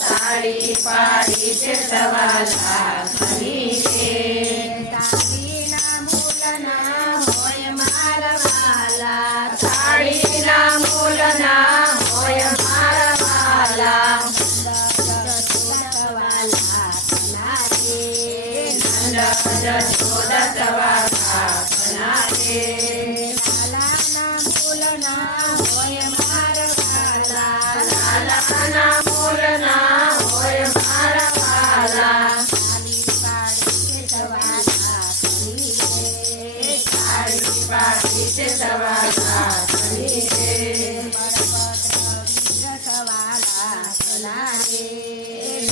તાળી પાડી છે સવા લાખની રે તાળીના મૂલના હોય મારા વાલા તાળીના મૂલના હોય મારા વાલા જશોદ સવા લાખના રે લાલાના મૂલના હોય મારા વાલા લાલાના મૂલના હોય મારા વાલા તાળી પાડી છે સવા લાખની રે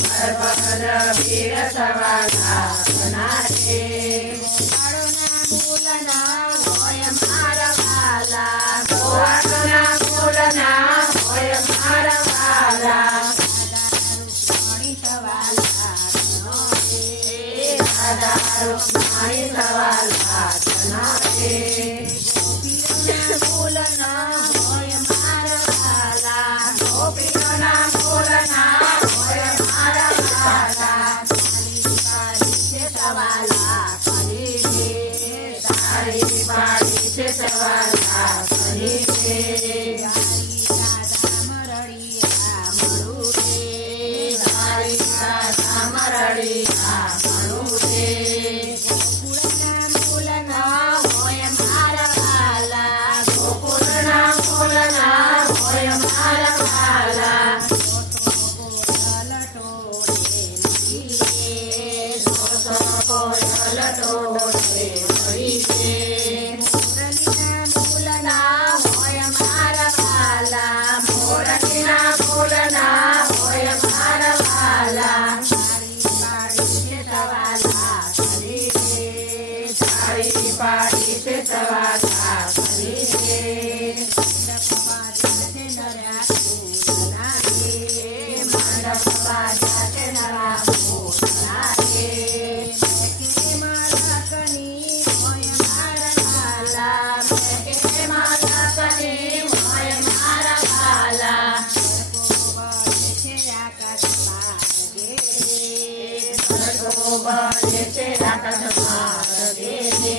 બળભદ્ર વીર સવા લાખના રે ગોવાળના મૂલના હોય મારા વાલા ગોવાળના મૂલના હોય મારા વાલા રાધા રૂકમણી સવા લાખના રે મૂલના હોય મારા વાલા ગોપીઓના મૂલના હોય મારા વાલા તાળી પાડી છે સવા લાખની રે તાળી રાધા મરડી મળું રે ગોકુળના મૂલના હોય મારા વાલા ગોકુળના મૂલના હોય મારા વાલા કોયલ ટોળે મળી રે મોરલીના મૂલના હોય મારા વાલા મોરલીના મૂલના હોય મારા વાલા તાળી પાડી છે સવા લાખની રે મંડપ બાજા છે નરા ફૂલના રે બને છે આકાશ માર્ગે રે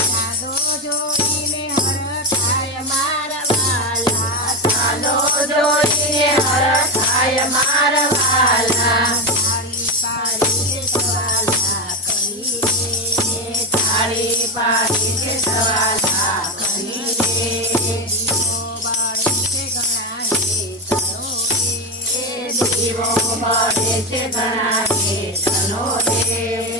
ચાલો જોઈને હરખાય મારા વાલા ચાલો જોઈને હરખાય મારા વાલા તાળી પાડી છે સવા લાખની રે દીવો બળે છે ઘણા તનો રે